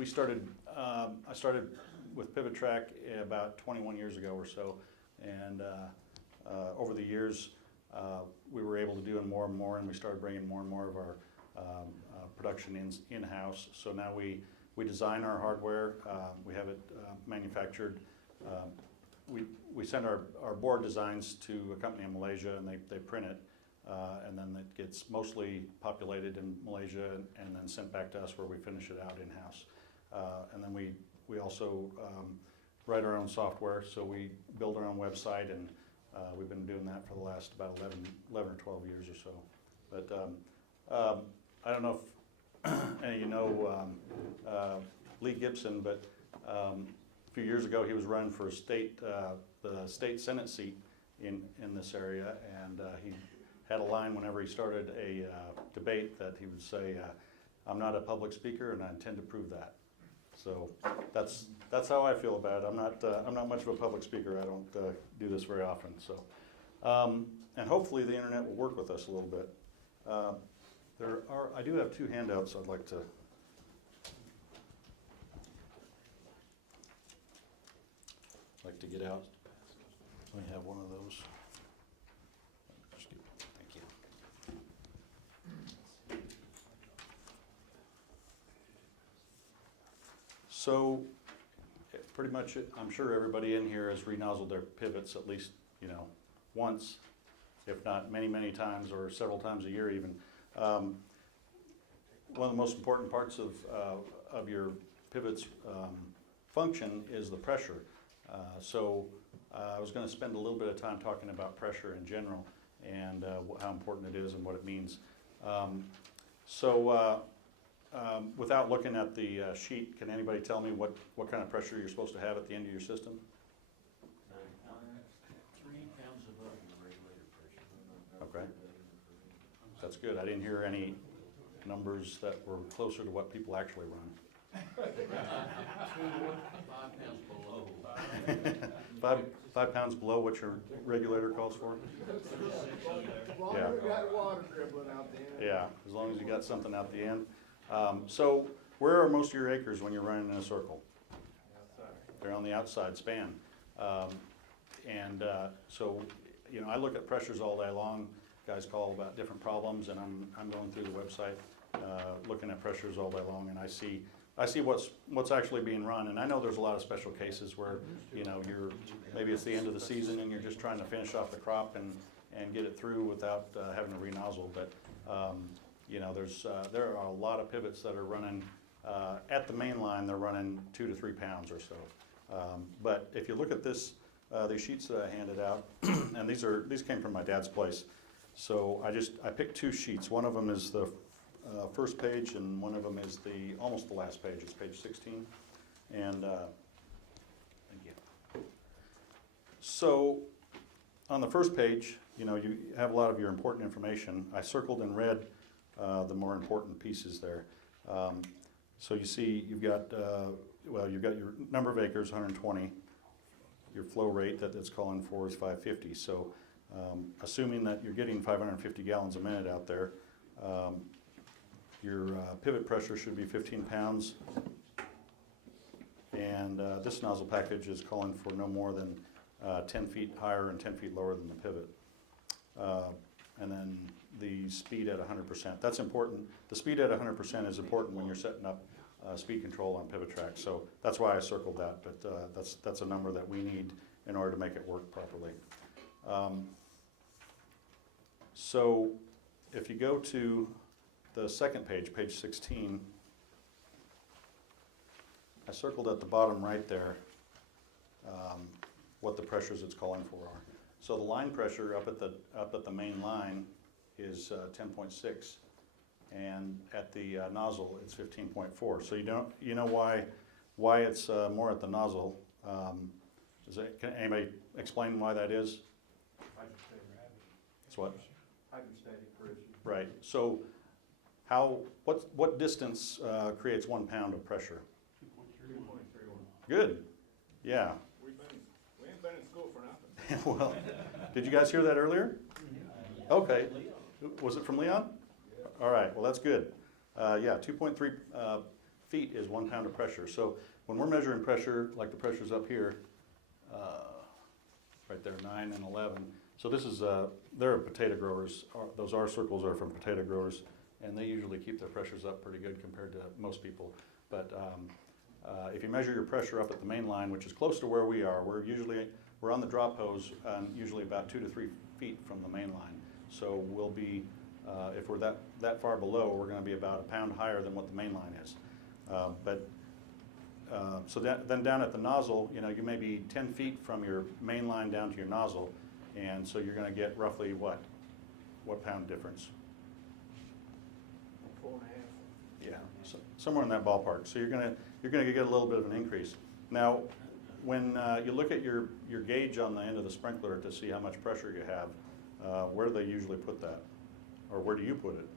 we started, I started with PivoTrac about 21 years ago or so, and over the years we were able to do more and more, and we started bringing more and more of our production in-house. So now we design our hardware, we have it manufactured. We send our board designs to a company in Malaysia, and they print it, and then it gets mostly populated in Malaysia and then sent back to us where we finish it out in-house. And then we also write our own software, so we build our own website, and we've been doing that for the last about 11 or 12 years or so. But I don't know if any of you know Lee Gibson, but a few years ago he was running for the state Senate seat in this area, and he had a line whenever he started a debate that he would say, "I'm not a public speaker, and I intend to prove that." So that's how I feel about it. I'm not much of a public speaker. I don't do this very often. So, and hopefully the internet will work with us a little bit. I do have two handouts I'd like to. Get out. Let me have one of those. Thank you. So, pretty much, I'm sure everybody in here has renozzled their pivots at least, once, if not many, many times, or several times a year even. One of the most important parts of your pivot's function is the pressure. So I was going to spend a little bit of time talking about pressure in general and how important it is and what it means. Without looking at the sheet, can anybody tell me what kind of pressure you're supposed to have at the end of your system? 3 pounds above your regulator pressure. Okay. That's good. I didn't hear any numbers that were closer to what people actually run. 5 pounds below. 5 pounds below what your regulator calls for? Yeah. Got water dribbling out the end. Yeah, as long as you got something out the end. So where are most of your acres when you're running in a circle? They're on the outside span. So I look at pressures all day long. Guys call about different problems, and I'm going through the website looking at pressures all day long, and I see what's actually being run. And I know there's a lot of special cases where maybe it's the end of the season and you're just trying to finish off the crop and get it through without having to renozzle. But there are a lot of pivots that are running at the main line. They're running 2 to 3 pounds or so. But if you look at these sheets that I handed out, and these came from my dad's place. So I picked 2 sheets. One of them is the first page, and one of them is almost the last page. It's page 16. And thank you. So on the first page, you have a lot of your important information. I circled in red the more important pieces there. So you see, you've got your number of acres, 120. Your flow rate that it's calling for is 550. So assuming that you're getting 550 gallons a minute out there, your pivot pressure should be 15 pounds. And this nozzle package is calling for no more than 10 feet higher and 10 feet lower than the pivot. And then the speed at 100%. That's important. The speed at 100% is important when you're setting up speed control on PivoTrac. So that's why I circled that, but that's a number that we need in order to make it work properly. So if you go to the second page, page 16, I circled at the bottom right there what the pressures it's calling for are. So the line pressure up at the main line is 10.6, and at the nozzle it's 15.4. So you know why it's more at the nozzle. Can anybody explain why that is? Hydrostatic gravity. It's what? Hydrostatic pressure. Right. So what distance creates 1 pound of pressure? 2.31. Good. Yeah. We ain't been in school for nothing. Well, did you guys hear that earlier? Okay. Was it from Leon? All right. Well, that's good. Yeah, 2.3 feet is 1 pound of pressure. So when we're measuring pressure, like the pressure's up here, right there, 9 and 11. So this is, they're potato growers. Those R circles are from potato growers, and they usually keep their pressures up pretty good compared to most people. But if you measure your pressure up at the main line, which is close to where we are, we're on the drop hose, usually about 2 to 3 feet from the main line. So we'll be, if we're that far below, we're going to be about a pound higher than what the main line is. Then down at the nozzle, you may be 10 feet from your main line down to your nozzle, and so you're going to get roughly what pound difference? 4.5. Yeah, so somewhere in that ballpark. So you're going to get a little bit of an increase. Now, when you look at your gauge on the end of the sprinkler to see how much pressure you have, where do they usually put that, or where do you put it?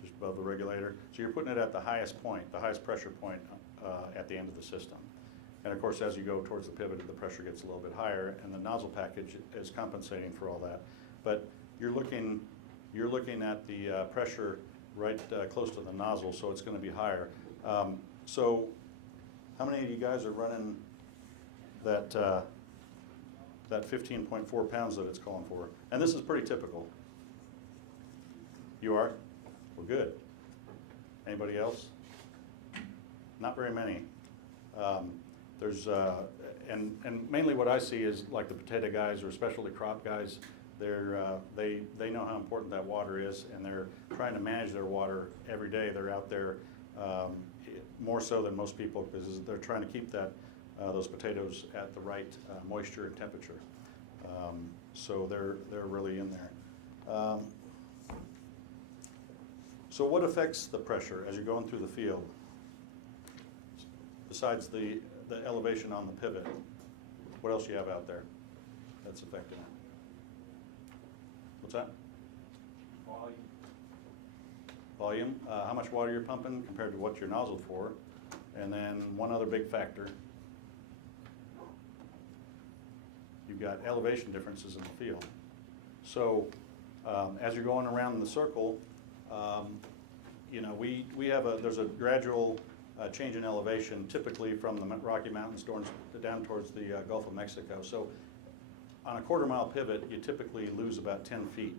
Just above the regulator. So you're putting it at the highest point, the highest pressure point at the end of the system. And of course, as you go towards the pivot, the pressure gets a little bit higher, and the nozzle package is compensating for all that. But you're looking at the pressure right close to the nozzle, so it's going to be higher. So how many of you guys are running that 15.4 pounds that it's calling for? And this is pretty typical. You are? Well, good. Anybody else? Not very many. And mainly what I see is like the potato guys or specialty crop guys. They know how important that water is, and they're trying to manage their water every day. They're out there more so than most people, because they're trying to keep those potatoes at the right moisture and temperature. So they're really in there. So what affects the pressure as you're going through the field? Besides the elevation on the pivot, what else do you have out there that's affecting it? What's that? Volume. Volume, how much water you're pumping compared to what you're nozzled for. And then one other big factor, you've got elevation differences in the field. So as you're going around the circle, there's a gradual change in elevation, typically from the Rocky Mountains down towards the Gulf of Mexico. So on a quarter-mile pivot, you typically lose about 10 feet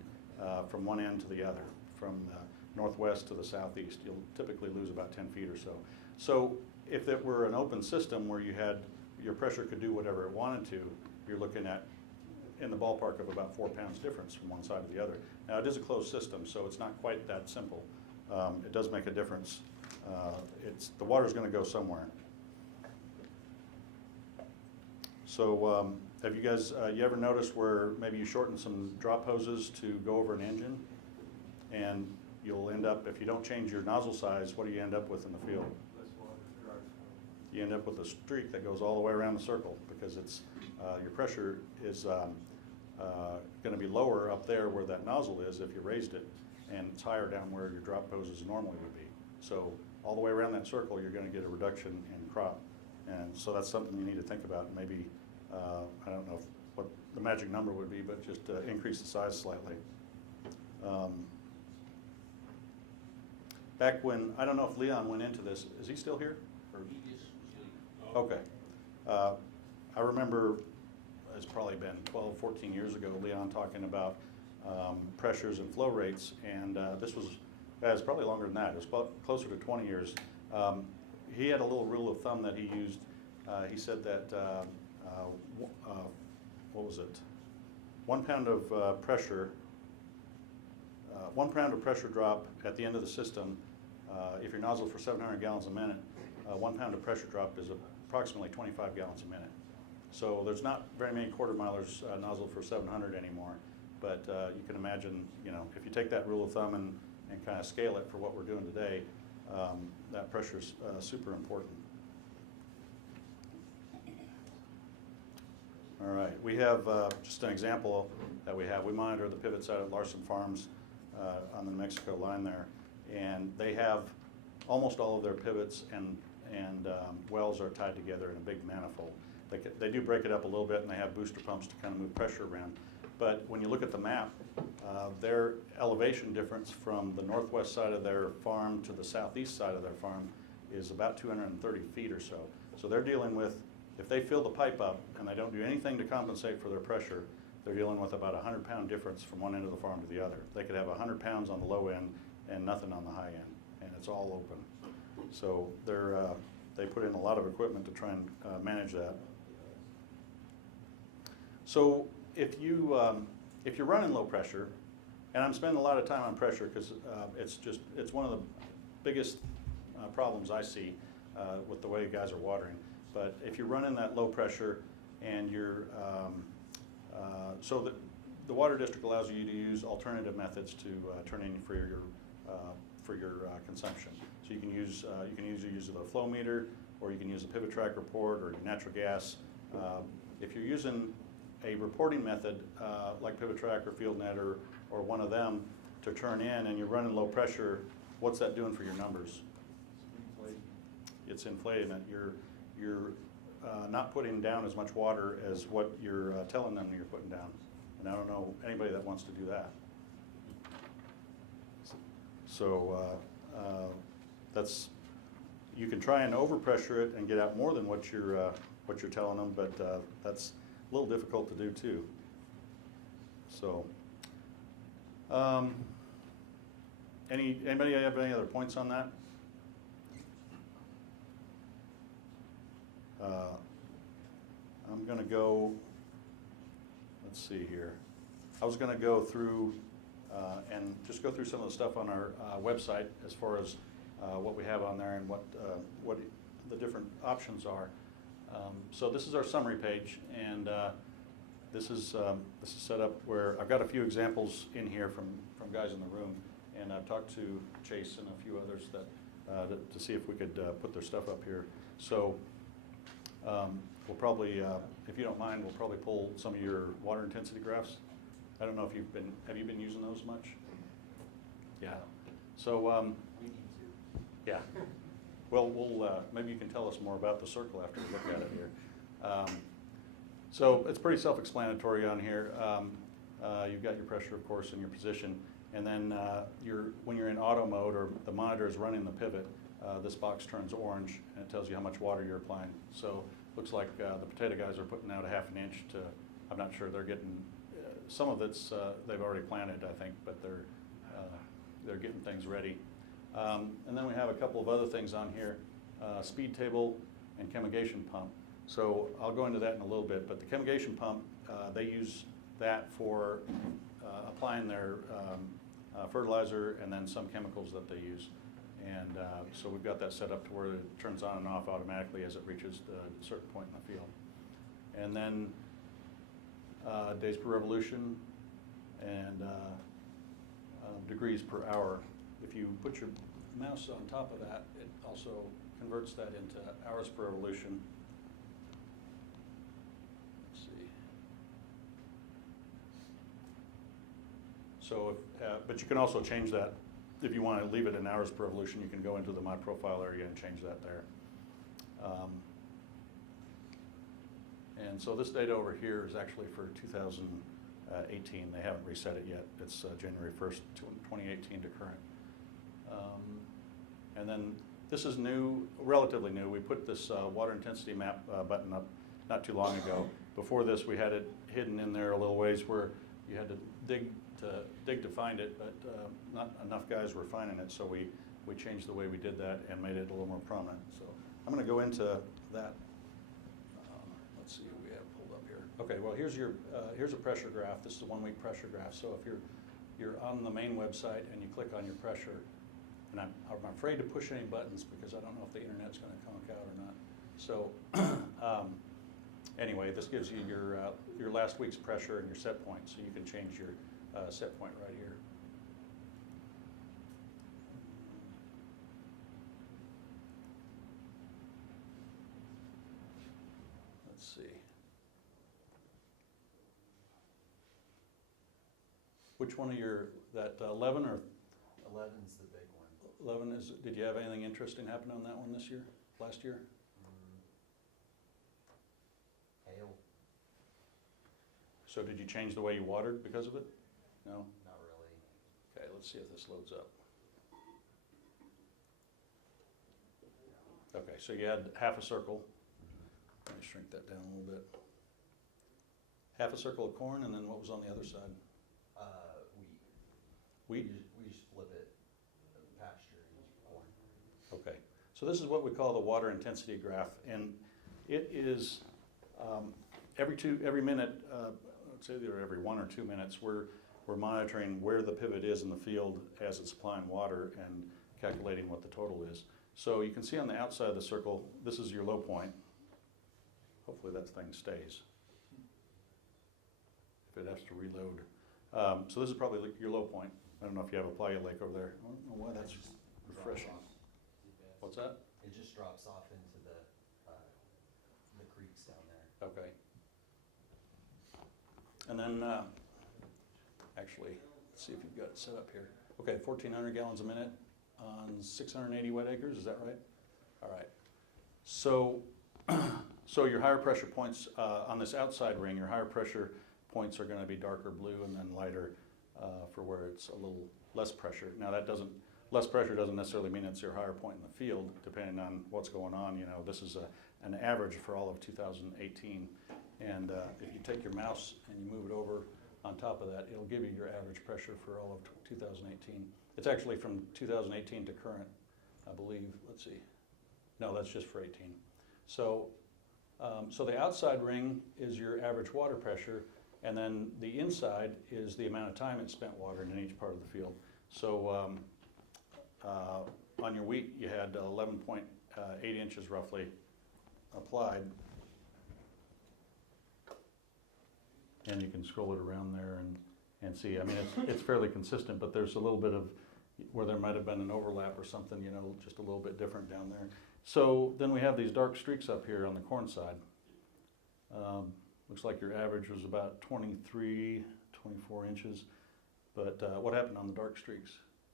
from one end to the other. From the northwest to the southeast, you'll typically lose about 10 feet or so. So if it were an open system where your pressure could do whatever it wanted to, you're looking at in the ballpark of about 4 pounds difference from one side to the other. Now, it is a closed system, so it's not quite that simple. It does make a difference. The water's going to go somewhere. So have you guys, you ever noticed where maybe you shorten some drop hoses to go over an engine, and you'll end up, if you don't change your nozzle size, what do you end up with in the field? Less water drives. You end up with a streak that goes all the way around the circle, because your pressure is going to be lower up there where that nozzle is if you raised it, and it's higher down where your drop hoses normally would be. So all the way around that circle, you're going to get a reduction in crop. And so that's something you need to think about. Maybe, I don't know what the magic number would be, but just increase the size slightly. Back when, I don't know if Leon went into this, is he still here? Or? Okay. I remember, it's probably been 12, 14 years ago, Leon talking about pressures and flow rates, and this was, it's probably longer than that. It was closer to 20 years. He had a little rule of thumb that he used. He said that, what was it? 1 pound of pressure, 1 pound of pressure drop at the end of the system, if you're nozzled for 700 gallons a minute, 1 pound of pressure drop is approximately 25 gallons a minute. So there's not very many quarter milers nozzled for 700 anymore, but you can imagine, if you take that rule of thumb and kind of scale it for what we're doing today, that pressure is super important. All right, we have just an example that we have. We monitor the pivots out at Larson Farms on the New Mexico line there, and they have almost all of their pivots and wells are tied together in a big manifold. They do break it up a little bit, and they have booster pumps to kind of move pressure around. But when you look at the map, their elevation difference from the northwest side of their farm to the southeast side of their farm is about 230 feet or so. So they're dealing with, if they fill the pipe up and they don't do anything to compensate for their pressure, they're dealing with about a 100-pound difference from one end of the farm to the other. They could have 100 pounds on the low end and nothing on the high end, and it's all open. So they put in a lot of equipment to try and manage that. So if you're running low pressure, and I'm spending a lot of time on pressure because it's one of the biggest problems I see with the way guys are watering. But if you're running that low pressure and you're so the water district allows you to use alternative methods to turn in for your consumption. So you can use the flow meter, or you can use a PivoTrac report or your natural gas. If you're using a reporting method like PivoTrac or FieldNet or one of them to turn in, and you're running low pressure, what's that doing for your numbers? It's inflating it. You're not putting down as much water as what you're telling them you're putting down. And I don't know anybody that wants to do that. So that's, you can try and overpressure it and get out more than what you're telling them, but that's a little difficult to do too. So, anybody have any other points on that? I'm going to go, let's see here. I was going to go through and just go through some of the stuff on our website as far as what we have on there and what the different options are. So this is our summary page, and this is set up where I've got a few examples in here from guys in the room, and I've talked to Chase and a few others that to see if we could put their stuff up here. So we'll probably, if you don't mind, we'll probably pull some of your water intensity graphs. I don't know if have you been using those much? Yeah. So We need to. yeah. Well, maybe you can tell us more about the circle after we look at it here. So it's pretty self-explanatory on here. You've got your pressure, of course, and your position, and then when you're in auto mode or the monitor is running the pivot, this box turns orange and it tells you how much water you're applying. So looks like the potato guys are putting out a ½ an inch to, I'm not sure they're getting, some of it's they've already planted, I think, but they're getting things ready. And then we have a couple of other things on here, speed table and chemigation pump. So I'll go into that in a little bit, but the chemigation pump, they use that for applying their fertilizer and then some chemicals that they use. And so we've got that set up to where it turns on and off automatically as it reaches a certain point in the field. And then days per revolution and degrees per hour. If you put your mouse on top of that, it also converts that into hours per revolution. Let's see. So, but you can also change that. If you want to leave it in hours per revolution, you can go into the My Profile area and change that there. And so this data over here is actually for 2018. They haven't reset it yet. It's January 1st, 2018 to current. And then this is new, relatively new. We put this water intensity map button up not too long ago. Before this, we had it hidden in there a little ways where you had to dig to find it, but not enough guys were finding it, so we changed the way we did that and made it a little more prominent. So I'm going to go into that. Let's see what we have pulled up here. Okay, well here's a pressure graph. This is a 1-week pressure graph. So if you're on the main website and you click on your pressure, and I'm afraid to push any buttons because I don't know if the internet's going to conk out or not. So anyway, this gives you your last week's pressure and your set point, so you can change your set point right here. Let's see. Which one of that 11 or? 11's the big one. 11 is, did you have anything interesting happen on that one last year? Hail. So did you change the way you watered because of it? No? Not really. Okay, let's see if this loads up. Okay, so you had half a circle. Let me shrink that down a little bit. Half a circle of corn, and then what was on the other side? Wheat. Wheat? We just flip it, pasture and use corn. Okay, so this is what we call the water intensity graph, and it is every minute, let's say either every 1 or 2 minutes, we're monitoring where the pivot is in the field as it's applying water and calculating what the total is. So you can see on the outside of the circle, this is your low point. Hopefully that thing stays. If it has to reload. So this is probably your low point. I don't know if you have a playa lake over there. I don't know why that's It just refreshing. drops off. What's that? It just drops off into the creeks down there. Okay. And then, actually, let's see if you've got it set up here. Okay, 1,400 gallons a minute on 680 wet acres, is that right? All right. So, so your higher pressure points on this outside ring, your higher pressure points are going to be darker blue and then lighter for where it's a little less pressure. Now less pressure doesn't necessarily mean it's your higher point in the field, depending on what's going on. You know, this is an average for all of 2018. And if you take your mouse and you move it over on top of that, it'll give you your average pressure for all of 2018. It's actually from 2018 to current, I believe. Let's see. No, that's just for 18. So, so the outside ring is your average water pressure, and then the inside is the amount of time it's spent watering in each part of the field. So on your wheat, you had 11.8 inches roughly applied. And you can scroll it around there and see. I mean, it's fairly consistent, but there's a little bit of where there might have been an overlap or something, you know, just a little bit different down there. So then we have these dark streaks up here on the corn side. Looks like your average was about 23, 24 inches. But what happened on the dark streaks?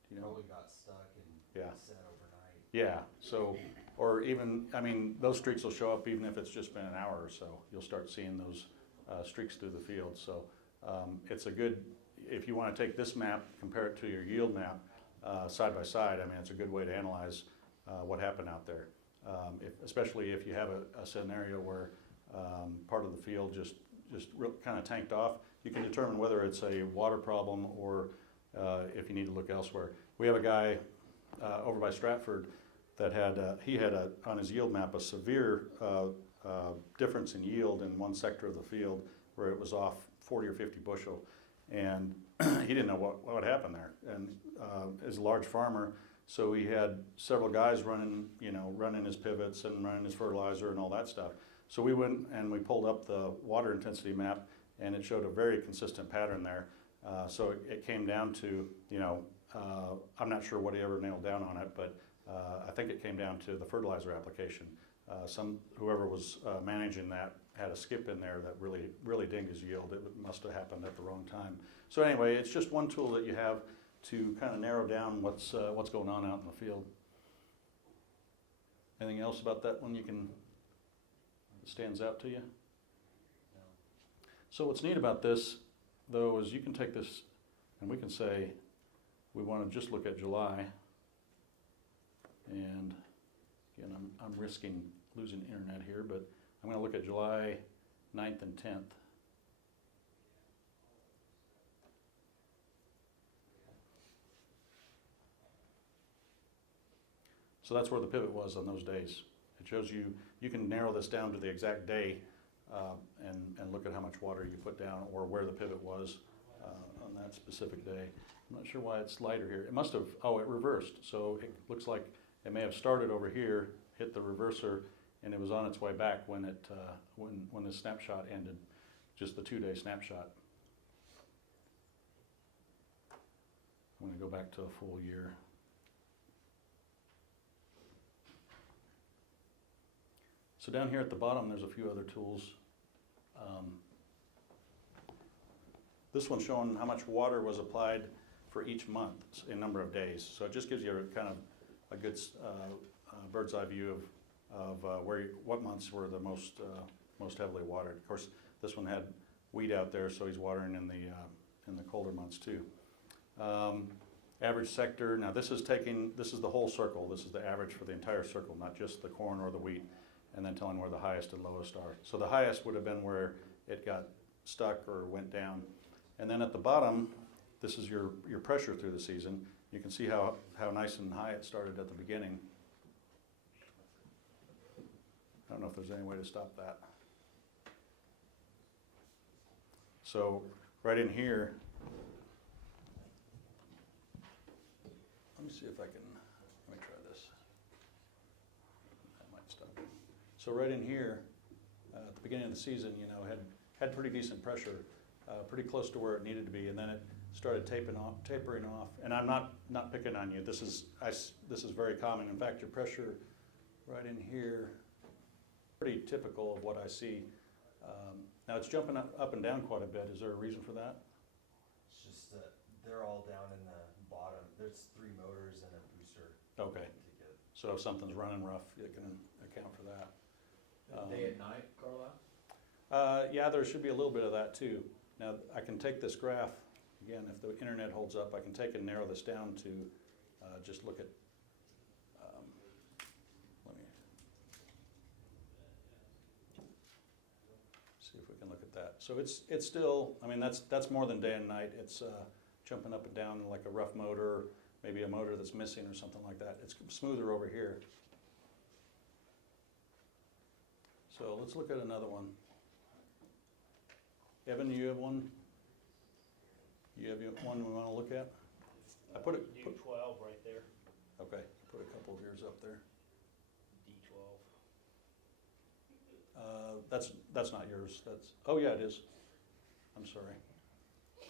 Do you know? Probably got stuck and Yeah. set overnight. Yeah, so, or even, I mean, those streaks will show up even if it's just been an hour or so. You'll start seeing those streaks through the field. So it's a good, if you want to take this map, compare it to your yield map side by side, I mean, it's a good way to analyze what happened out there. Especially if you have a scenario where part of the field just kind of tanked off, you can determine whether it's a water problem or if you need to look elsewhere. We have a guy over by Stratford that had, on his yield map a severe difference in yield in one sector of the field where it was off 40 or 50 bushel, and he didn't know what happened there. And as a large farmer, so he had several guys running his pivots and running his fertilizer and all that stuff. So we went and we pulled up the water intensity map, and it showed a very consistent pattern there. So it came down to, I'm not sure what he ever nailed down on it, but I think it came down to the fertilizer application. Whoever was managing that had a skip in there that really dinged his yield. It must have happened at the wrong time. So anyway, it's just one tool that you have to kind of narrow down what's going on out in the field. Anything else about that one that stands out to you? No. So what's neat about this, though, is you can take this and we can say we want to just look at July. And again, I'm risking losing internet here, but I'm going to look at July 9th and 10th. So that's where the pivot was on those days. It shows you can narrow this down to the exact day and look at how much water you put down or where the pivot was on that specific day. I'm not sure why it's lighter here. It must have, it reversed. So it looks like it may have started over here, hit the reverser, and it was on its way back when the snapshot ended, just the 2-day snapshot. I'm going to go back to a full year. So down here at the bottom, there's a few other tools. This one's showing how much water was applied for each month in number of days. So it just gives you a good bird's eye view of what months were the most heavily watered. Of course, this one had wheat out there, so he's watering in the colder months too. Average sector, now this is the whole circle. This is the average for the entire circle, not just the corn or the wheat, and then telling where the highest and lowest are. So the highest would have been where it got stuck or went down. And then at the bottom, this is your pressure through the season. You can see how nice and high it started at the beginning. I don't know if there's any way to stop that. So right in here, let me see if I can, let me try this. That might stop it. So right in here, at the beginning of the season, you know, had pretty decent pressure, pretty close to where it needed to be, and then it started tapering off. And I'm not picking on you. This is very common. In fact, your pressure right in here, pretty typical of what I see. Now it's jumping up and down quite a bit. Is there a reason for that? It's just that they're all down in the bottom. There's 3 motors and a booster. Okay. To get So if something's running rough, it can account for that. Day and night, Karlyle? Yeah, there should be a little bit of that too. Now, I can take this graph, again, if the internet holds up, I can take and narrow this down to just look at, let me see if we can look at that. So it's still, I mean, that's more than day and night. It's jumping up and down like a rough motor, maybe a motor that's missing or something like that. It's smoother over here. So let's look at another one. Evan, you have one? You have one we want to look at? I put it. D12 right there, Okay, put a couple of yours up there. D12. That's not yours. That's, oh yeah, it is. I'm sorry. If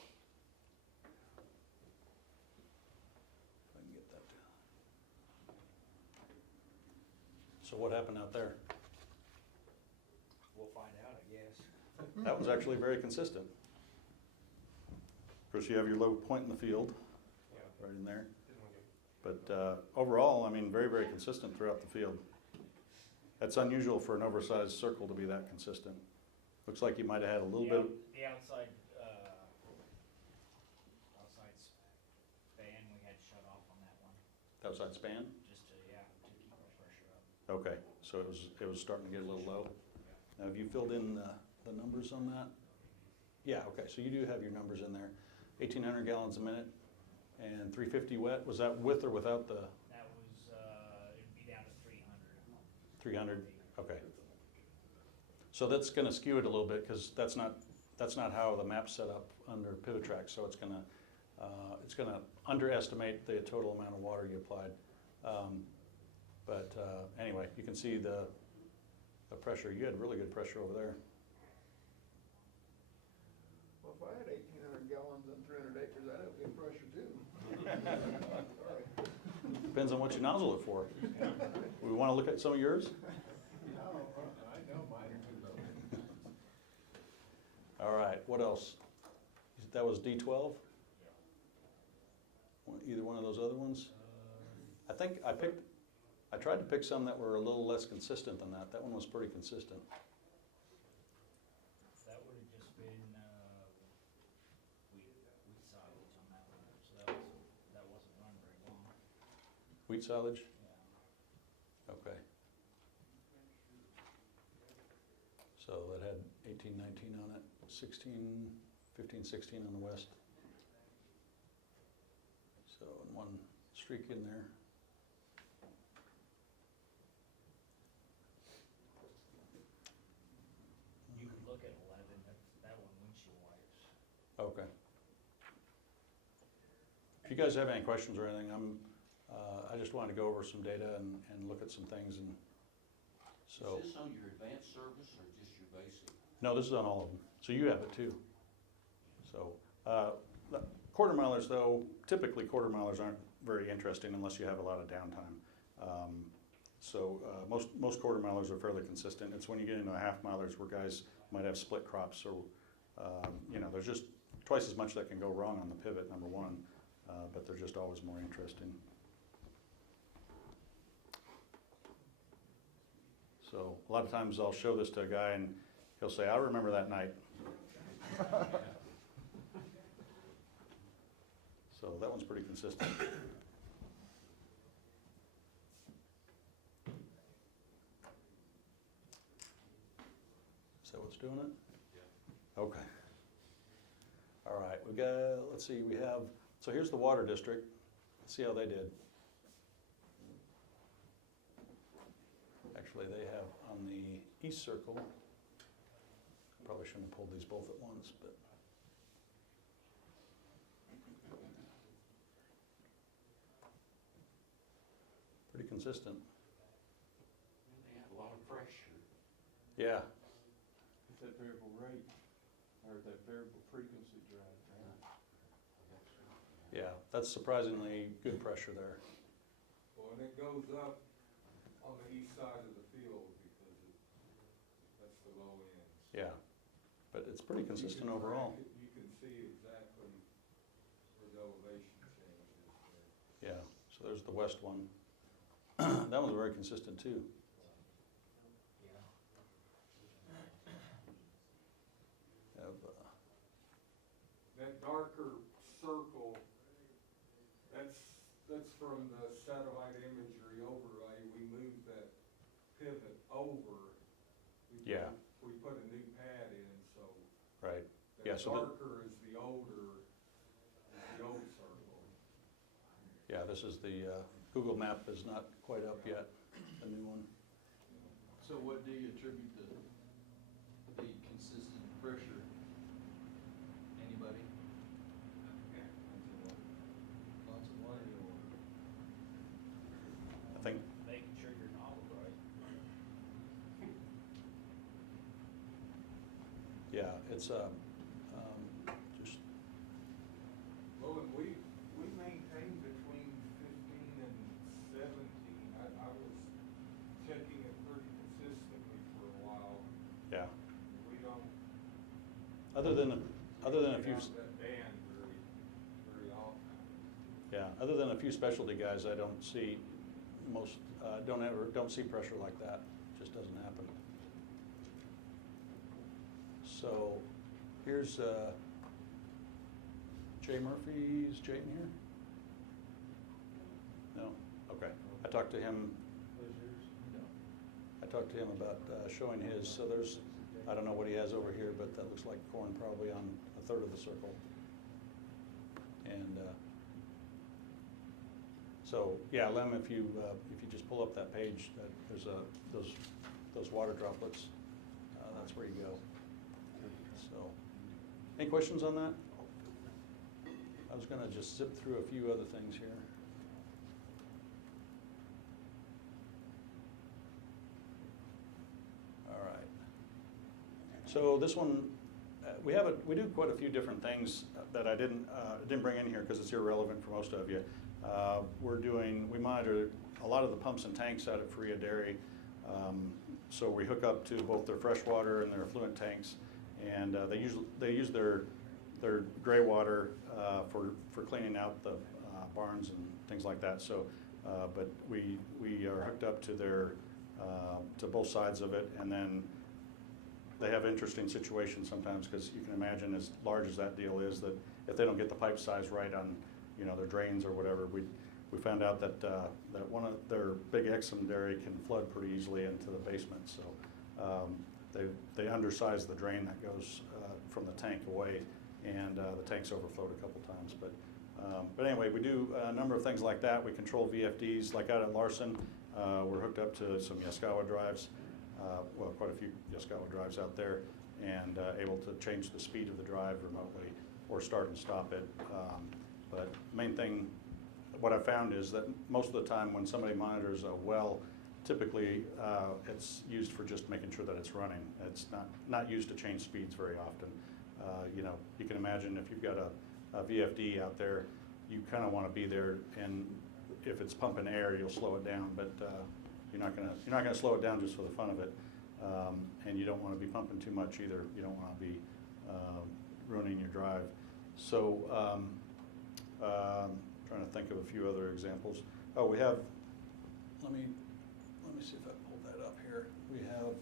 I can get that. So what happened out there? We'll find out, I guess. That was actually very consistent. Of course, you have your low point in the field, Yeah. right in there. But overall, I mean, very, very consistent throughout the field. That's unusual for an oversized circle to be that consistent. Looks like you might have had a little bit. The outside, outside span, we had shut off on that one, Outside span? just to keep our pressure up. Okay, so it was starting to get a little low. Now, have you filled in the numbers on that? Yeah, okay, so you do have your numbers in there. 1,800 gallons a minute and 350 wet. Was that with or without the That was, it'd be down to 300. 300? Okay. So that's going to skew it a little bit because that's not how the map's set up under PivoTrac. So it's going to underestimate the total amount of water you applied. But anyway, you can see the pressure. You had really good pressure over there. Well, if I had 1,800 gallons and 300 acres, I'd have good pressure too. Sorry. Depends on what you nozzle it for. We want to look at some of yours? No, I know mine are good though. All right, what else? That was D12? Either one of those other ones? I think I tried to pick some that were a little less consistent than that. That one was pretty consistent. That would have just been, wheat silage on that one, so that wasn't run very long. Wheat silage? Yeah. Okay. So that had 18, 19 on it, 16, 15, 16 on the west. So and one streak in there. You could look at 11, that one windshield wires. Okay. If you guys have any questions or anything, I just wanted to go over some data and look at some things, and so. Is this on your advanced service or just your basic? No, this is on all of them. So you have it too. So quarter milers, though, typically quarter milers aren't very interesting unless you have a lot of downtime. Most quarter milers are fairly consistent. It's when you get into a half milers where guys might have split crops, or there's just twice as much that can go wrong on the pivot, number one, but they're just always more interesting. So a lot of times I'll show this to a guy and he'll say, "I remember that night." So that one's pretty consistent. Is that what's doing it? Yeah. Okay. All right, we got, let's see, we have, so here's the water district. Let's see how they did. Actually, they have on the east circle, probably shouldn't have pulled these both at once, but. Pretty consistent. They had a lot of pressure. Yeah, It's that variable rate, or that variable frequency drive, right? yeah, that's surprisingly good pressure there. Well, and it goes up on the east side of the field because that's the low end. Yeah, but it's pretty consistent You can overall. track it, you can see exactly where the elevation change is there. Yeah, so there's the west one. That one's very consistent too. Have, That darker circle, that's from the satellite imagery overlay. We moved that pivot over. Yeah. We put a new pad in, so right, Yeah, that so the- darker is the old circle. yeah, this is the, Google map is not quite up yet, the new one. So what do you attribute the consistent pressure? Anybody? Lots of water. I think, Making sure your nozzle's right. yeah, it's, just, Well, and we maintain between 15 and 17. I was checking it pretty consistently for a while. yeah, We don't. other than a few, Get out that band very often. yeah, other than a few specialty guys, I don't see most, don't see pressure like that, just doesn't happen. So, here's, Jay Murphy's Jay in here? No, okay, I talked to him about showing his, so there's, I don't know what he has over here, but that looks like corn probably on a third of the circle. And, so, yeah, Lem, if you just pull up that page, that there's those water droplets, that's where you go. So, any questions on that? I was gonna just zip through a few other things here. All right. So this one, we do quite a few different things that I didn't bring in here because it's irrelevant for most of you. We monitor a lot of the pumps and tanks out at Faria Dairy. So we hook up to both their freshwater and their effluent tanks, and they use their gray water for cleaning out the barns and things like that. So, but we are hooked up to their to both sides of it, and then they have interesting situations sometimes because you can imagine, as large as that deal is, that if they don't get the pipe size right on their drains or whatever, we found out that that one of their big Exum dairy can flood pretty easily into the basement. So they undersized the drain that goes from the tank away, and the tank's overflowed a couple times. But anyway, we do a number of things like that. We control VFDs, like out at Larson. We're hooked up to some Yaskawa drives, well, quite a few Yaskawa drives out there, and able to change the speed of the drive remotely or start and stop it. But main thing, what I found is that most of the time when somebody monitors a well, typically it's used for just making sure that it's running. It's not used to change speeds very often. You can imagine if you've got a VFD out there, you kind of want to be there, and if it's pumping air, you'll slow it down, but you're not gonna slow it down just for the fun of it, and you don't want to be pumping too much either. You don't want to be ruining your drive. So trying to think of a few other examples. Oh, we have. Let me see if I pulled that up here. We have.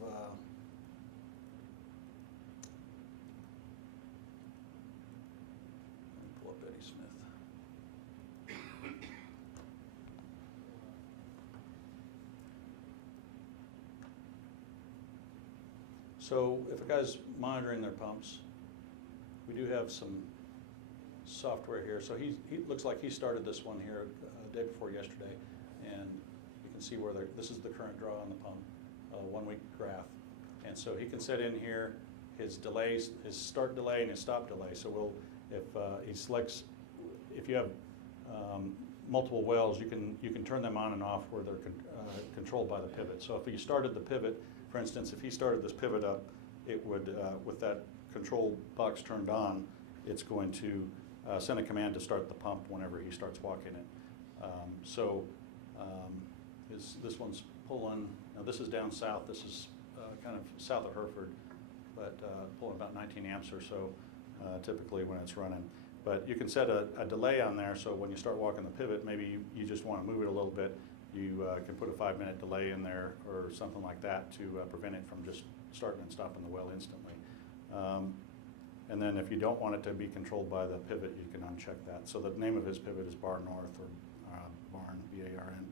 So if a guy's monitoring their pumps, we do have some software here. So he looks like he started this one here day before yesterday, and you can see where this is the current draw on the pump, 1 week graph. And so he can set in here his delays, his start delay and his stop delay. So if he selects, if you have multiple wells, you can turn them on and off where they're controlled by the pivot. So if you started the pivot, for instance, if he started this pivot up, it would, with that control box turned on, it's going to send a command to start the pump whenever he starts walking it. This one's pulling, now this is down south, this is kind of south of Hereford, but pulling about 19 amps or so typically when it's running. But you can set a delay on there, so when you start walking the pivot, maybe you just want to move it a little bit, you can put a 5-minute delay in there or something like that to prevent it from just starting and stopping the well instantly. And then if you don't want it to be controlled by the pivot, you can uncheck that. So the name of his pivot is Bar North, or Barn, B-A-R-N.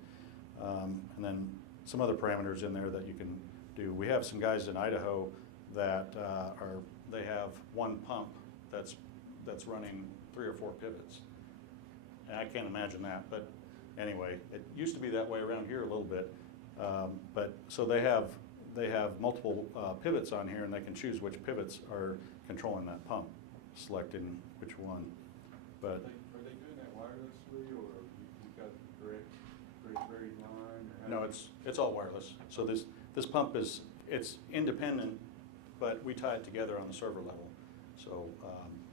And then some other parameters in there that you can do. We have some guys in Idaho that they have one pump that's running 3 or 4 pivots. And I can't imagine that, but anyway, it used to be that way around here a little bit. But so they have multiple pivots on here, and they can choose which pivots are controlling that pump, selecting which one. But Are they doing that wirelessly, or you got direct braid line? Or no, it's all wireless. So this pump it's independent, but we tie it together on the server level. So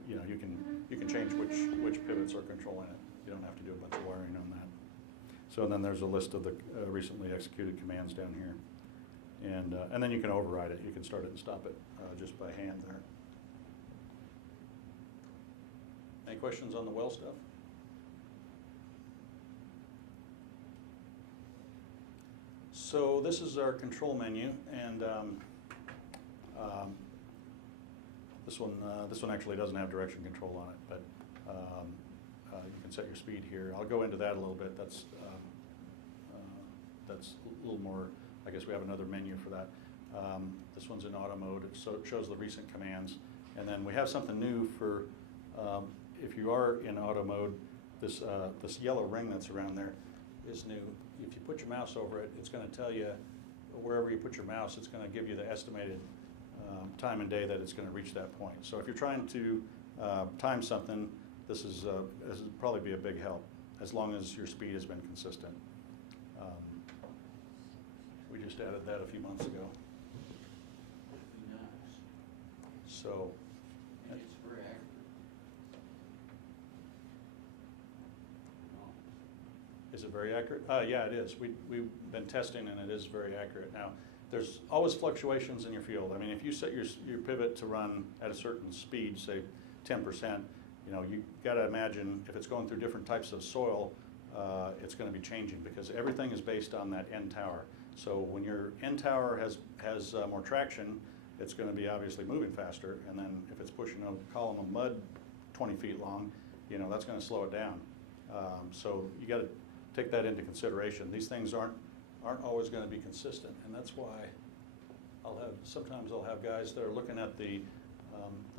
you know, you can change which pivots are controlling it. You don't have to do a bunch of wiring on that. So then there's a list of the recently executed commands down here, and then you can override it. You can start it and stop it just by hand there. Any questions on the well stuff? So this is our control menu, and this one actually doesn't have direction control on it, but you can set your speed here. I'll go into that a little bit. That's a little more. I guess we have another menu for that. This one's in auto mode, so it shows the recent commands, and then we have something new for if you are in auto mode. This yellow ring that's around there is new. If you put your mouse over it, it's going to tell you wherever you put your mouse, it's going to give you the estimated time and day that it's going to reach that point. So if you're trying to time something, this would probably be a big help, as long as your speed has been consistent. We just added that a few months ago. That'd be nice. So, And it's very accurate. No. is it very accurate? Yeah, it is. We've been testing, and it is very accurate. Now, there's always fluctuations in your field. I mean, if you set your pivot to run at a certain speed, say 10%, you know, you got to imagine if it's going through different types of soil, it's going to be changing, because everything is based on that end tower. So when your end tower has more traction, it's going to be obviously moving faster, and then if it's pushing a column of mud 20 feet long, you know, that's going to slow it down. So you got to take that into consideration. These things aren't always going to be consistent, and that's why sometimes I'll have guys that are looking at the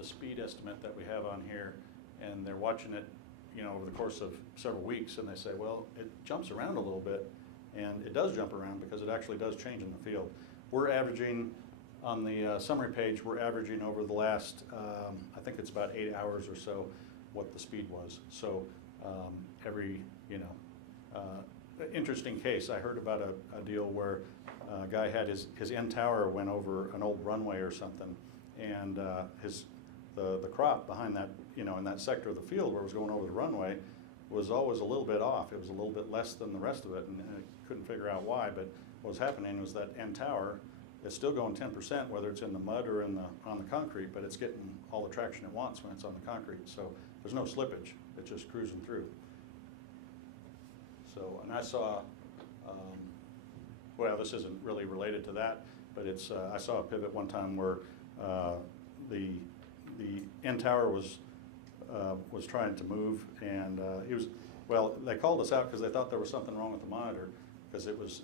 speed estimate that we have on here, and they're watching it, you know, over the course of several weeks, and they say, well, it jumps around a little bit, and it does jump around because it actually does change in the field. We're averaging, on the summary page, we're averaging over the last, I think it's about 8 hours or so, what the speed was. So every, you know, interesting case. I heard about a deal where a guy had his end tower went over an old runway or something, and the crop behind that, you know, in that sector of the field where it was going over the runway was always a little bit off. It was a little bit less than the rest of it, and I couldn't figure out why. But what was happening was that end tower is still going 10%, whether it's in the mud or on the concrete, but it's getting all the traction it wants when it's on the concrete. So there's no slippage. It's just cruising through. So, and I saw, well, this isn't really related to that, but it's, I saw a pivot one time where the end tower was trying to move, and well, they called us out because they thought there was something wrong with the monitor, because it was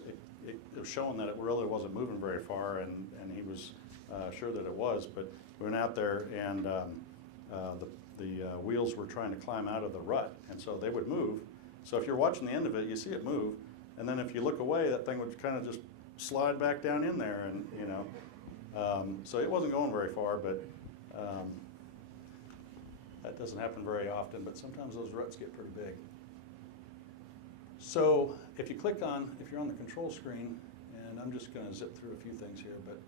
showing that it really wasn't moving very far, and he was sure that it was, but we went out there and the wheels were trying to climb out of the rut, and so they would move. So if you're watching the end of it, you see it move, and then if you look away, that thing would kind of just slide back down in there, and you know. So it wasn't going very far, but that doesn't happen very often, but sometimes those ruts get pretty big. So if you're on the control screen, and I'm just going to zip through a few things here, but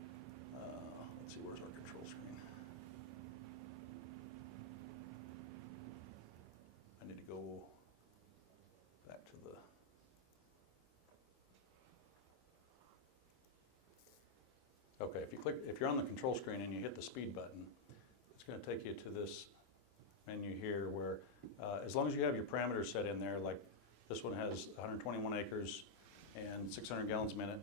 let's see, where's our control screen? I need to go back to the. Okay, if you're on the control screen and you hit the speed button, it's going to take you to this menu here where, as long as you have your parameters set in there, like this one has 121 acres and 600 gallons a minute,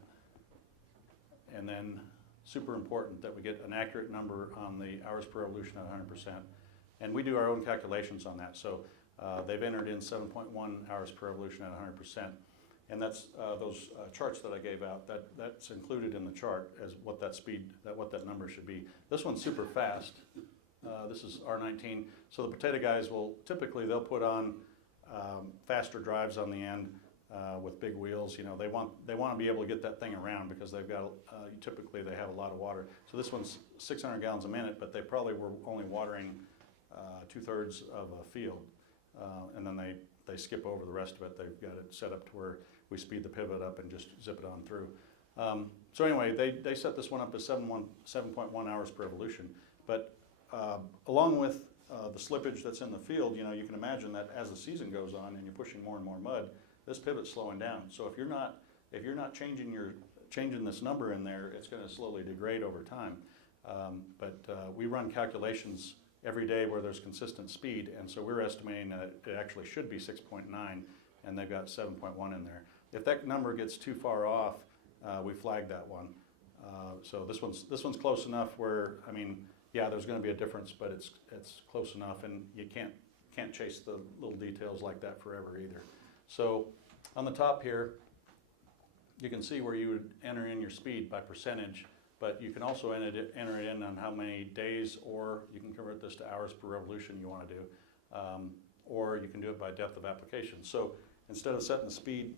and then super important that we get an accurate number on the hours per revolution at 100%. And we do our own calculations on that. So they've entered in 7.1 hours per revolution at 100%. And that's those charts that I gave out, that's included in the chart as what that speed, what that number should be. This one's super fast. This is R19. So the potato guys will, typically they'll put on faster drives on the end with big wheels. You know, they want to be able to get that thing around because they've got, typically they have a lot of water. So this one's 600 gallons a minute, but they probably were only watering 2/3 of a field. And then they skip over the rest of it. They've got it set up to where we speed the pivot up and just zip it on through. So anyway, they set this one up as 7.1 hours per revolution. But along with the slippage that's in the field, you know, you can imagine that as the season goes on and you're pushing more and more mud, this pivot's slowing down. So if you're not changing this number in there, it's going to slowly degrade over time. But we run calculations every day where there's consistent speed, and so we're estimating that it actually should be 6.9, and they've got 7.1 in there. If that number gets too far off, we flag that one. So this one's close enough where, I mean, yeah, there's going to be a difference, but it's close enough, and you can't chase the little details like that forever either. So on the top here, you can see where you would enter in your speed by percentage, but you can also enter it in on how many days, or you can convert this to hours per revolution you want to do, or you can do it by depth of application. So instead of setting the speed,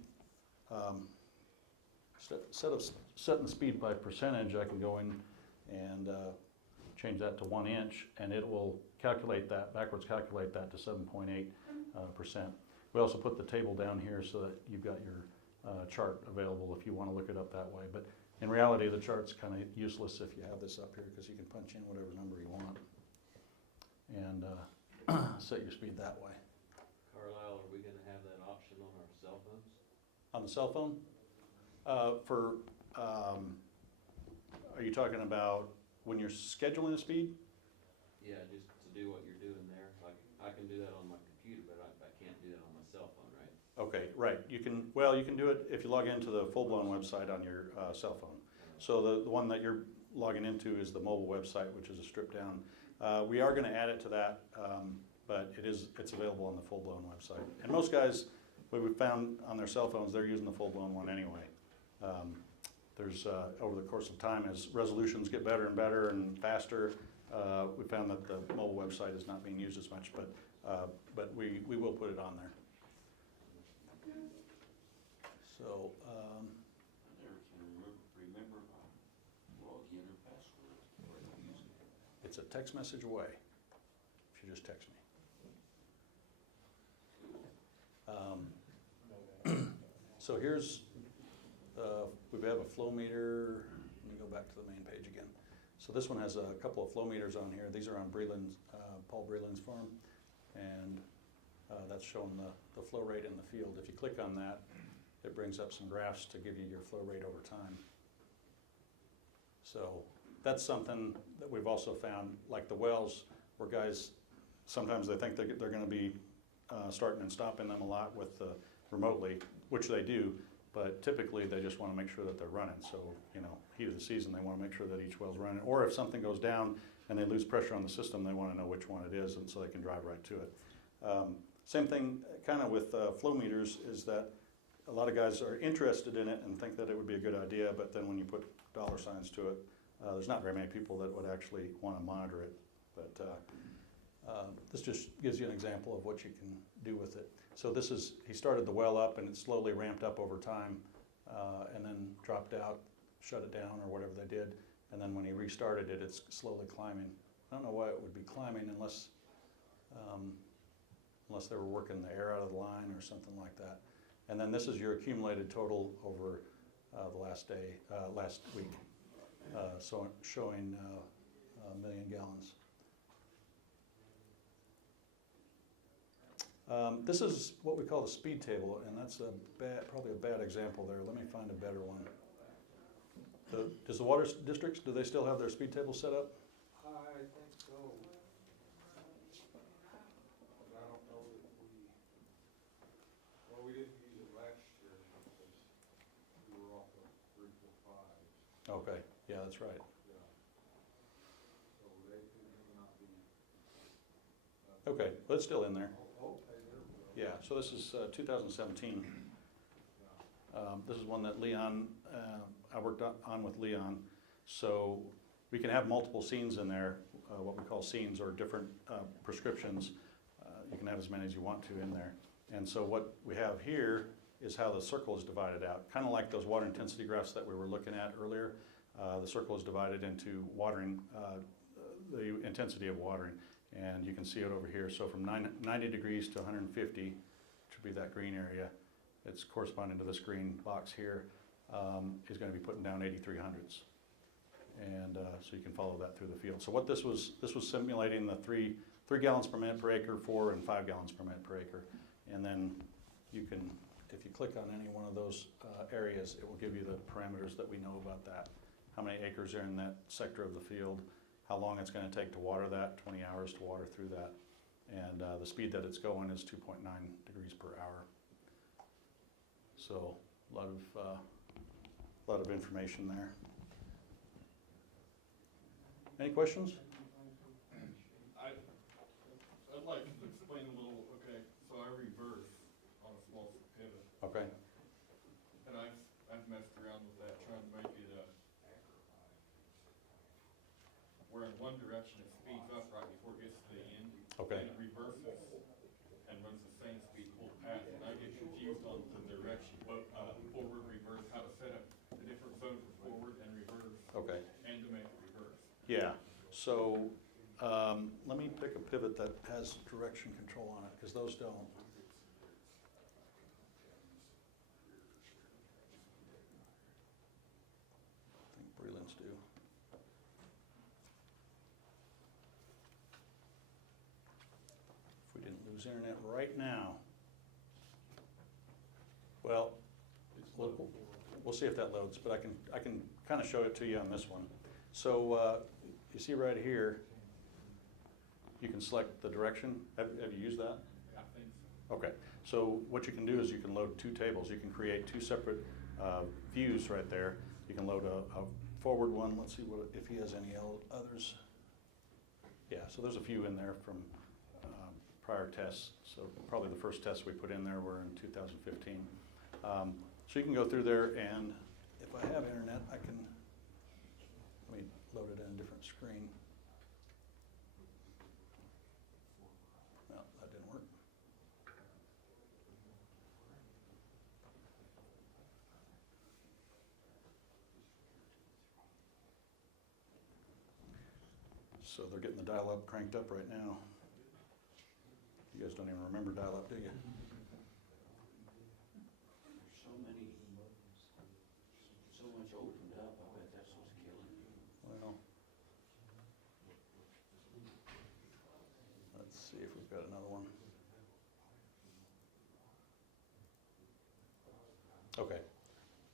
setting the speed by percentage, I can go in and change that to 1 inch, and it will calculate that, backwards calculate that to 7.8%. We also put the table down here so that you've got your chart available if you want to look it up that way. But in reality, the chart's kind of useless if you have this up here, because you can punch in whatever number you want and set your speed that way. Karlyle, are we gonna have that option on our cell phones? On the cell phone, are you talking about when you're scheduling the speed? Yeah, just to do what you're doing there. Like, I can do that on my computer, but I can't do that on my cell phone, right? Okay, right. You can do it if you log into the full-blown website on your cell phone. So the one that you're logging into is the mobile website, which is a stripped down. We are going to add it to that, but it's available on the full-blown website. And most guys, what we found on their cell phones, they're using the full-blown one anyway. There's over the course of time, as resolutions get better and better and faster, we found that the mobile website is not being used as much, but we will put it on there. So, I never can remember my login or password for using it. it's a text message away, if you just text me. So here's, we have a flow meter. Let me go back to the main page again. So this one has a couple of flow meters on here. These are on Paul Breland's farm, and that's showing the flow rate in the field. If you click on that, it brings up some graphs to give you your flow rate over time. So that's something that we've also found, like the wells, where guys, sometimes they think they're going to be starting and stopping them a lot with remotely, which they do, but typically they just want to make sure that they're running. So, you know, heat of the season, they want to make sure that each well's running. Or if something goes down and they lose pressure on the system, they want to know which one it is, and so they can drive right to it. Same thing kind of with flow meters, is that a lot of guys are interested in it and think that it would be a good idea, but then when you put dollar signs to it, There's not very many people that would actually want to monitor it, but this just gives you an example of what you can do with it. So this is, he started the well up and it slowly ramped up over time, and then dropped out, shut it down or whatever they did, and then when he restarted it, it's slowly climbing. I don't know why it would be climbing unless they were working the air out of the line or something like that. And then this is your accumulated total over the last week, so showing 1 million gallons. This is what we call the speed table, and that's probably a bad example there. Let me find a better one. Does the water districts, do they still have their speed table set up? I think so. But I don't know that we didn't use it last year because we were off of 3, 4, 5. Okay, yeah, that's right. Yeah. So they may not be. Okay, but it's still in there. Okay, there we go. Yeah, so this is 2017. This is one that Leon, I worked on with Leon. So we can have multiple scenes in there, what we call scenes or different prescriptions. You can have as many as you want to in there. And so what we have here is how the circle is divided out. Kind of like those water intensity graphs that we were looking at earlier. The circle is divided into watering, the intensity of watering. And you can see it over here. So from 90 degrees to 150, which would be that green area, it's corresponding to this green box here, is going to be putting down 8300s. And so you can follow that through the field. So what this was simulating the 3 gallons per minute per acre, 4 and 5 gallons per minute per acre. And then you can, if you click on any one of those areas, it will give you the parameters that we know about that. How many acres are in that sector of the field, how long it's going to take to water that, 20 hours to water through that. And the speed that it's going is 2.9 degrees per hour. So a lot of information there. Any questions? I'd like to explain a little, okay, so I reverse on a small pivot, Okay. and I've messed around with that, trying to make it, where in one direction it speeds up right before it gets to the end. Okay. And it reverses and runs the same speed whole path, and I get confused on the direction, but, forward, reverse, how to set up the different zones for forward and reverse, Okay. and to make it reverse. Yeah. So let me pick a pivot that has direction control on it, because those don't. I think Breland's do. If we didn't lose internet right now. Well, we'll see if that loads, but I can kind of show it to you on this one. So you see right here, you can select the direction. Have you used that? I think so. Okay, so what you can do is you can load 2 tables. You can create 2 separate views right there. You can load a forward one. Let's see if he has any others. Yeah, so there's a few in there from prior tests. So probably the first tests we put in there were in 2015. So you can go through there, and if I have internet, I can, let me load it in a different screen. No, that didn't work. So they're getting the dial-up cranked up right now. You guys don't even remember dial-up, do you? So much opened up, I bet that's what's killing you. Well, let's see if we've got another one. Okay,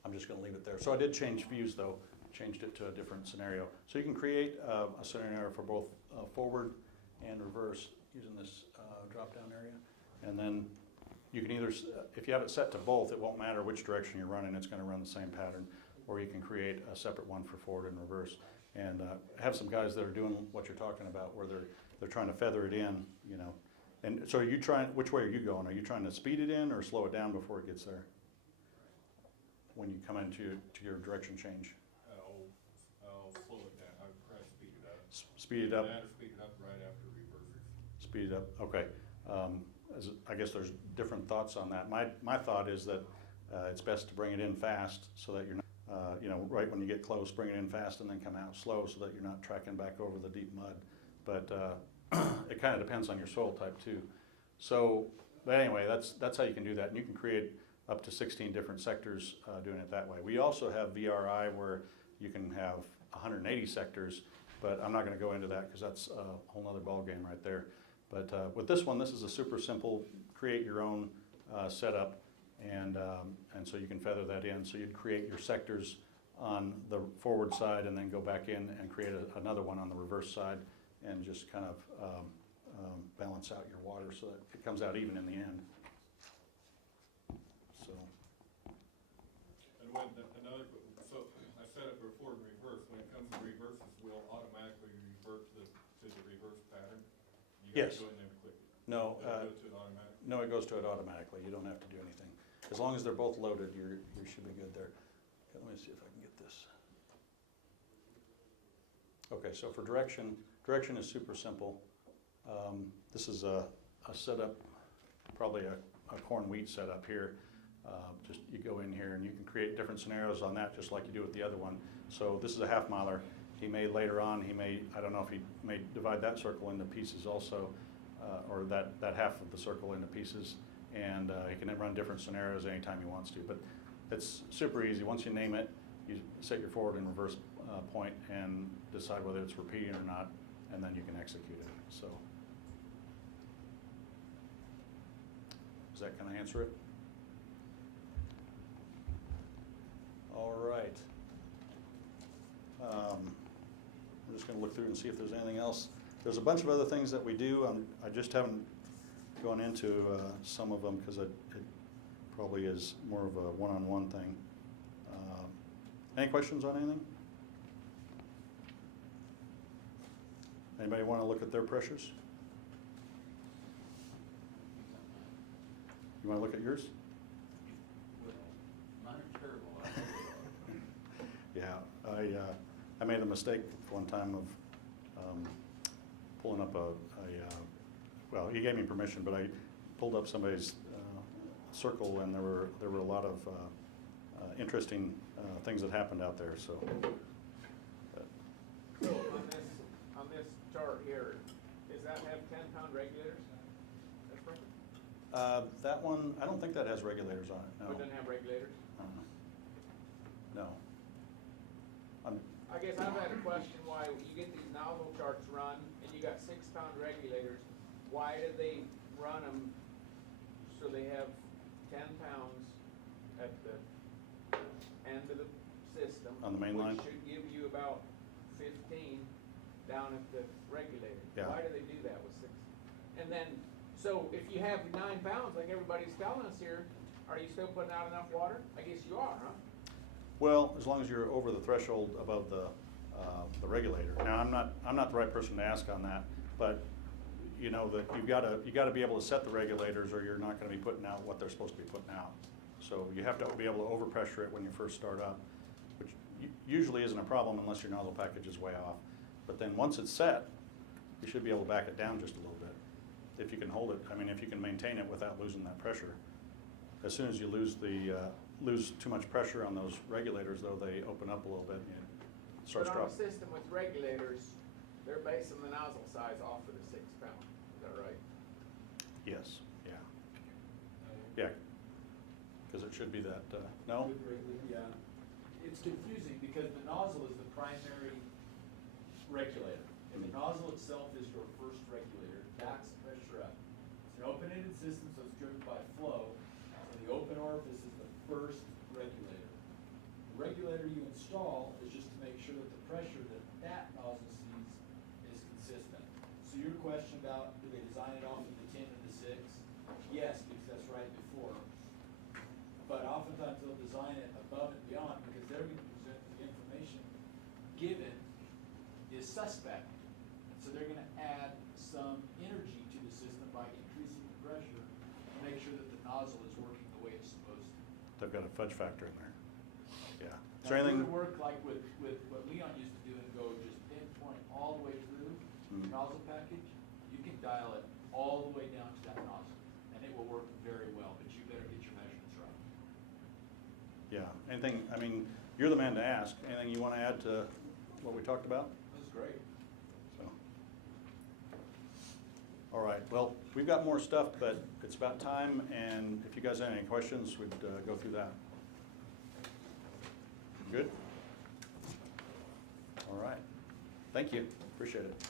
I'm just going to leave it there. So I did change views though, changed it to a different scenario. So you can create a scenario for both forward and reverse using this drop-down area. And then you can either, if you have it set to both, it won't matter which direction you're running, it's going to run the same pattern. Or you can create a separate one for forward and reverse. And have some guys that are doing what you're talking about, where they're trying to feather it in, you know. And so are you trying, which way are you going? Are you trying to speed it in or slow it down before it gets there? When you come into your direction change? I'll slow it down. Speed it up. That or speed it up right after reversers. Speed it up, okay. I guess there's different thoughts on that. My thought is that it's best to bring it in fast so that you're not, you know, right when you get close, bring it in fast and then come out slow so that you're not tracking back over the deep mud. But it kind of depends on your soil type too. So, but anyway, that's how you can do that. And you can create up to 16 different sectors doing it that way. We also have VRI where you can have 180 sectors, but I'm not going to go into that because that's a whole nother ball game right there. But with this one, this is a super simple, create your own setup, and so you can feather that in. So you'd create your sectors on the forward side and then go back in and create another one on the reverse side and just kind of balance out your water so that it comes out even in the end. So. And when so I set up a forward and reverse. When it comes to reverses, will automatically revert to the reverse pattern? You Yes. Go in there and click it. No, Does it go to it automatically? no, it goes to it automatically. You don't have to do anything. As long as they're both loaded, you should be good there. Okay, let me see if I can get this. Okay, so for direction is super simple. This is a setup, probably a corn wheat setup here. Just you go in here and you can create different scenarios on that just like you do with the other one. So this is a half miler. He may later on, I don't know if he may divide that circle into pieces also, or that half of the circle into pieces, and he can run different scenarios anytime he wants to. But it's super easy. Once you name it, you set your forward and reverse point and decide whether it's repeating or not, and then you can execute it. So, does that kind of answer it? All right. I'm just going to look through and see if there's anything else. There's a bunch of other things that we do. I just haven't gone into some of them because it probably is more of a one-on-one thing. Any questions on anything? Anybody want to look at their pressures? You want to look at yours? Mine are terrible. Yeah, I made a mistake one time of pulling up well, he gave me permission, but I pulled up somebody's circle, and there were a lot of interesting things that happened out there. So, So on this chart here, does that have 10-pound regulators? That's perfect. that one, I don't think that has regulators on it. No. It doesn't have regulators? No. I guess I've had a question why you get these nozzle charts run and you got 6-pound regulators. Why do they run them so they have 10 pounds at the end of the system? On the main line? Which should give you about 15 down at the regulator. Yeah. Why do they do that with 6? And then, so if you have 9 pounds like everybody's telling us here, are you still putting out enough water? I guess you are, huh? Well, as long as you're over the threshold above the regulator. Now, I'm not the right person to ask on that, but you know that you got to be able to set the regulators, or you're not going to be putting out what they're supposed to be putting out. So you have to be able to overpressure it when you first start up, which usually isn't a problem unless your nozzle package is way off. But then once it's set, you should be able to back it down just a little bit if you can hold it. I mean, if you can maintain it without losing that pressure. As soon as you lose too much pressure on those regulators, though, they open up a little bit and it starts But on a dropping. system with regulators, they're basing the nozzle size off of the 6 pound. Is that right? Yes, yeah. Yeah, because it should be that, no? Yeah, it's confusing because the nozzle is the primary regulator. And the nozzle itself is your first regulator, backs pressure up. It's an open-ended system, so it's driven by flow. So the open orifice is the first regulator. The regulator you install is just to make sure that the pressure that nozzle sees is consistent. So your question about, do they design it off of the 10 and the 6? Yes, because that's right before. But oftentimes they'll design it above and beyond because they're going to present the information given is suspect. And so they're going to add some energy to the system by increasing the pressure to make sure that the nozzle is working the way it's supposed to. They've got a fudge factor in there, yeah. Is there Now, if anything? it would work like with what Leon used to do and go just pinpoint all the way through Mhm. nozzle package, you can dial it all the way down to that nozzle, and it will work very well, but you better get your measurements right. Yeah, anything, I mean, you're the man to ask. Anything you want to add to what we talked about? That's great. So. All right, well, we've got more stuff, but it's about time, and if you guys have any questions, we'd go through that. Good? All right, thank you, appreciate it.